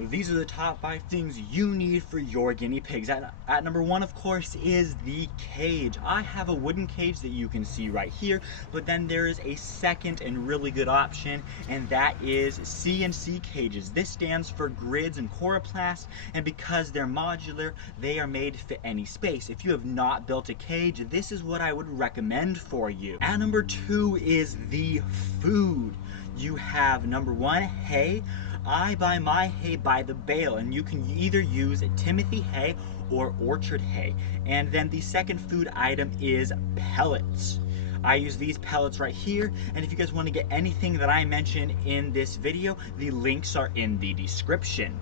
These are the top 5 things you need for your guinea pigs. At number 1, of course, is the cage. I have a wooden cage that you can see right here, but then there is a second and really good option, and that is CNC cages. This stands for grids and coroplast, and because they're modular, they are made to fit any space. If you have not built a cage, this is what I would recommend for you. At number 2 is the food. You have number 1, hay. I buy my hay by the bale, and you can either use Timothy hay or orchard hay. And then the second food item is pellets. I use these pellets right here, and if you guys want to get anything that I mention in this video, the links are in the description.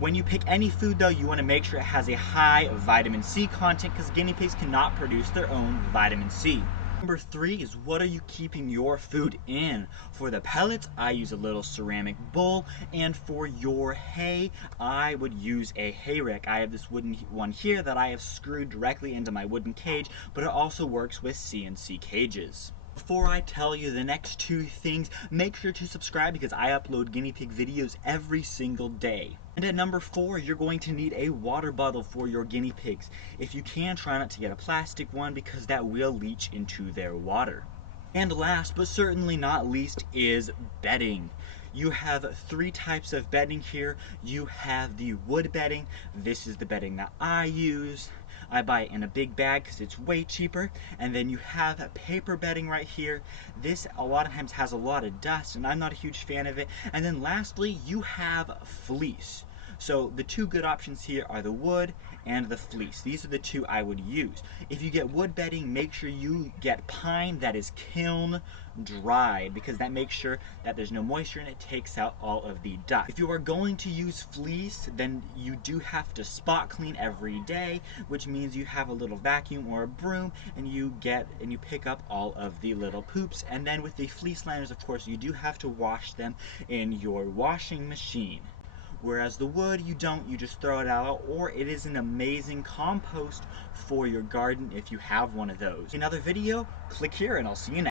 When you pick any food though, you want to make sure it has a high vitamin C content, because guinea pigs cannot produce their own vitamin C. Number 3 is, what are you keeping your food in? For the pellets, I use a little ceramic bowl, and for your hay, I would use a hay rick. I have this wooden one here that I have screwed directly into my wooden cage, but it also works with CNC cages. Before I tell you the next 2 things, make sure to subscribe because I upload guinea pig videos every single day. And at number 4, you're going to need a water bottle for your guinea pigs. If you can, try not to get a plastic one because that will leach into their water. And last but certainly not least is bedding. You have 3 types of bedding here. You have the wood bedding. This is the bedding that I use. I buy it in a big bag because it's way cheaper. And then you have paper bedding right here. This a lot of times has a lot of dust, and I'm not a huge fan of it. And then lastly, you have fleece. So the 2 good options here are the wood and the fleece. These are the 2 I would use. If you get wood bedding, make sure you get pine that is kiln dried, because that makes sure that there's no moisture and it takes out all of the dust. If you are going to use fleece, then you do have to spot clean every day, which means you have a little vacuum or a broom, and you pick up all of the little poops. And then with the fleece liners, of course, you do have to wash them in your washing machine. Whereas the wood, you don't, you just throw it out, or it is an amazing compost for your garden if you have one of those. Another video, click here and I'll see you next.